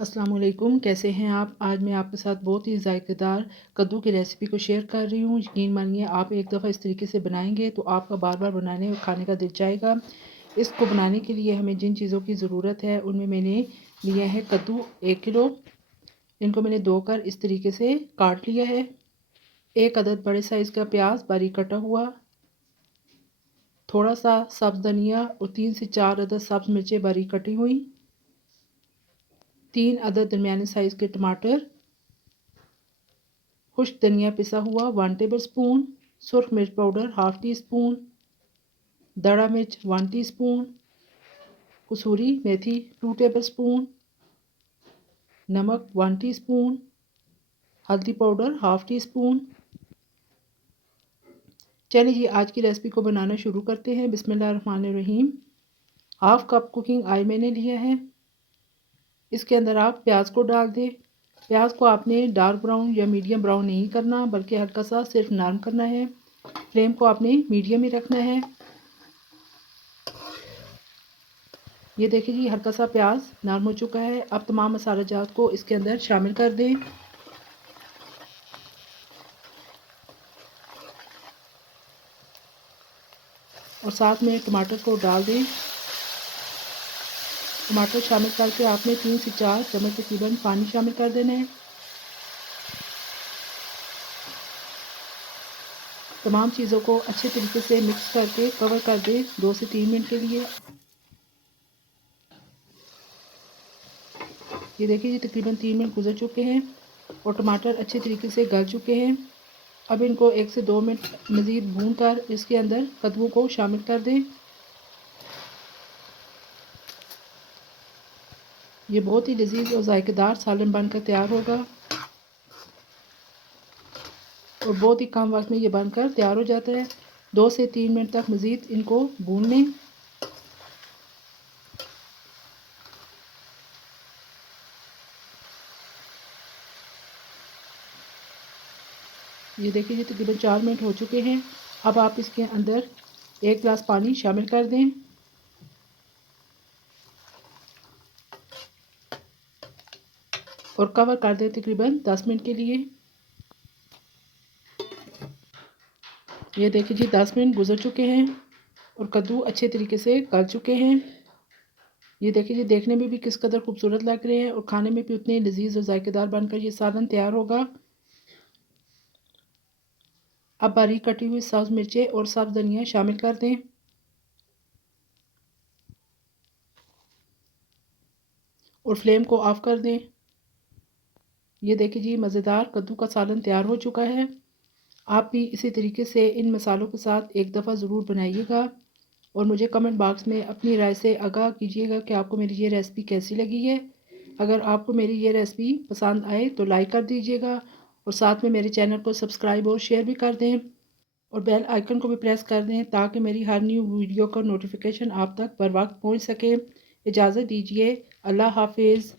अस्सलाम वालेकुम, कैसे हैं आप। आज मैं आपके साथ बहुत ही ज़ायकेदार कद्दू की रेसिपी को शेयर कर रही हूँ। यकीन मानिए आप एक दफ़ा इस तरीके से बनाएंगे तो आपका बार बार बनाने और खाने का दिल चाहेगा। इसको बनाने के लिए हमें जिन चीज़ों की ज़रूरत है उनमें मैंने लिया है कद्दू 1 किलो। इनको मैंने धोकर इस तरीके से काट लिया है। 1 अदद बड़े साइज़ का प्याज बारीक कटा हुआ, थोड़ा सा सब्ज़ धनिया और 3 से 4 अदद सब्ज़ मिर्चें बारीक कटी हुई, 3 अदद दरमियाने साइज़ के टमाटर, खुश्क धनिया पिसा हुआ 1 टेबल स्पून, सुर्ख मिर्च पाउडर 1/2 टी स्पून, दड़ा मिर्च 1 टी स्पून, कसूरी मेथी 2 टेबल स्पून, नमक 1 टी स्पून, हल्दी पाउडर 1/2 टी स्पून। चलिए जी आज की रेसिपी को बनाना शुरू करते हैं। बिस्मिल्लाहिर्रहमानिर्रहीम। 1/2 कप कुकिंग ऑयल मैंने लिया है। इसके अंदर आप प्याज को डाल दें। प्याज को आपने डार्क ब्राउन या मीडियम ब्राउन नहीं करना, बल्कि हल्का सा सिर्फ नरम करना है। फ्लेम को आपने मीडियम ही रखना है। ये देखिए जी हल्का सा प्याज नरम हो चुका है। अब तमाम मसाला जात को इसके अंदर शामिल कर दें। और साथ में टमाटर को डाल दें। टमाटर शामिल करके आपने 3 से 4 चम्मच तकरीबन पानी शामिल कर देना है। तमाम चीज़ों को अच्छे तरीके से मिक्स करके कवर कर दें 2 से 3 मिनट के लिए। ये देखिए जी तकरीबन 3 मिनट गुजर चुके हैं और टमाटर अच्छे तरीके से गल चुके हैं। अब इनको 1 से 2 मिनट मज़ीद भून कर इसके अंदर कद्दू को शामिल कर दें। ये बहुत ही लजीज और जायकेदार सालन बनकर तैयार होगा और बहुत ही कम वक्त में ये बनकर तैयार हो जाता है। 2 से 3 मिनट तक मज़ीद इनको भून लें। ये देखिए जी तकरीबन 4 मिनट हो चुके हैं। अब आप इसके अंदर 1 गिलास पानी शामिल कर दें और कवर कर दें तकरीबन 10 मिनट के लिए। ये देखिए जी 10 मिनट गुजर चुके हैं और कद्दू अच्छे तरीके से गल चुके हैं। ये देखिए जी देखने में भी किस कदर खूबसूरत लग रहे हैं और खाने में भी उतने लजीज और जायकेदार बनकर ये सालन तैयार होगा। अब बारीक कटी हुई सब्ज़ मिर्चें और सब्ज़ धनिया शामिल कर दें और फ्लेम को ऑफ कर दें। ये देखिए जी मज़ेदार कद्दू का सालन तैयार हो चुका है। आप भी इसी तरीके से इन मसालों के साथ एक दफ़ा ज़रूर बनाइएगा और मुझे कमेंट बॉक्स में अपनी राय से आगाह कीजिएगा कि आपको मेरी ये रेसिपी कैसी लगी है। अगर आपको मेरी ये रेसिपी पसंद आए तो लाइक कर दीजिएगा और साथ में मेरे चैनल को सब्सक्राइब और शेयर भी कर दें और बेल आइकन को भी प्रेस कर दें ताकि मेरी हर न्यू वीडियो का नोटिफिकेशन आप तक बर वक्त पहुँच सके। इजाज़त दीजिए। अल्लाह हाफिज़।